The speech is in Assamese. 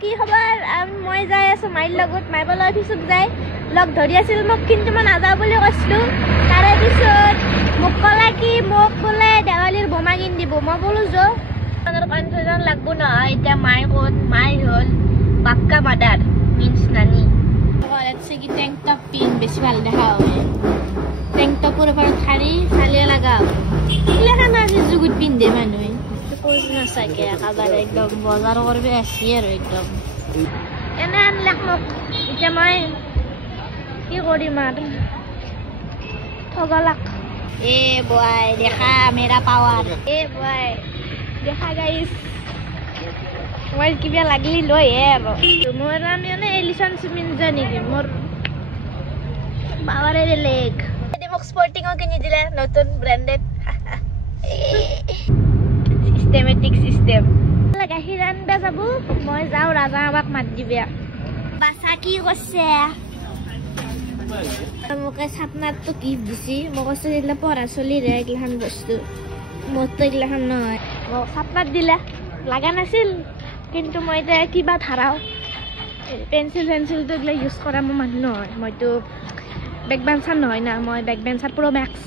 কি খবৰ মই যাই আছো মাইৰ লগত মাইবল অফিচত যাই লগ ধৰি আছিল মোক কিন্তু মই নাযাওঁ বুলি কৈছিলোঁ তাৰে পিছত মোক ক'লে কি মোক বোলে দেৱালীৰ বোমা কিনি দিব মই বোলো যো কনফিউজন লাগব নহয় এতিয়া মাই ক'ত মাই হ'ল পাক্কা মাদাৰ মিন্স নানি আছে কি টেংক টপ পিন বেছি ভাল দেখা হয় টেংক টপৰ ওপৰত শাৰী চালিয়ে লগাও এইগিলাখান আজি যুগুত পিন্ধে মানুহে কোচ নাচাকে একেবাৰে একদম বজাৰ কৰিব আছে আৰু একদম এনে আনলাক মোক এতিয়া মই কি কৰিম আৰু ঠগলাক এ বয় দেখা মেৰা পাৱাৰ এ বয় দেখা গাইছ মই কিবা লাগলি লৈ আৰু মোৰ মানে এলিশন সুমিনজা নেকি মোৰ পাৱাৰে বেলেগ মোক স্পৰ্টিঙো কিনি দিলে নতুন ব্ৰেণ্ডেড সিস্টেমেটিক সিস্টেম গাখীৰ আনবা যাব মই যাওঁ ৰাজা আবাক মাত দিবা বাছা কি কৈছে মোকে ছাপনাৰটো গিফ্ট দিছি মই কৈছোঁ এইগিলা পঢ়া চলিৰে এইগিলাখান বস্তু মোৰতো এইগিলাখান নহয় মোক ছাপনাৰ দিলে লগা নাছিল কিন্তু মই এতিয়া কিবা ধাৰাও পেঞ্চিল চেঞ্চিলটো এইগিলা ইউজ কৰা মোৰ মানুহ নহয় মইতো বেক বেঞ্চাৰ নহয় না মই বেক বেঞ্চাৰ প্ৰ' মেক্স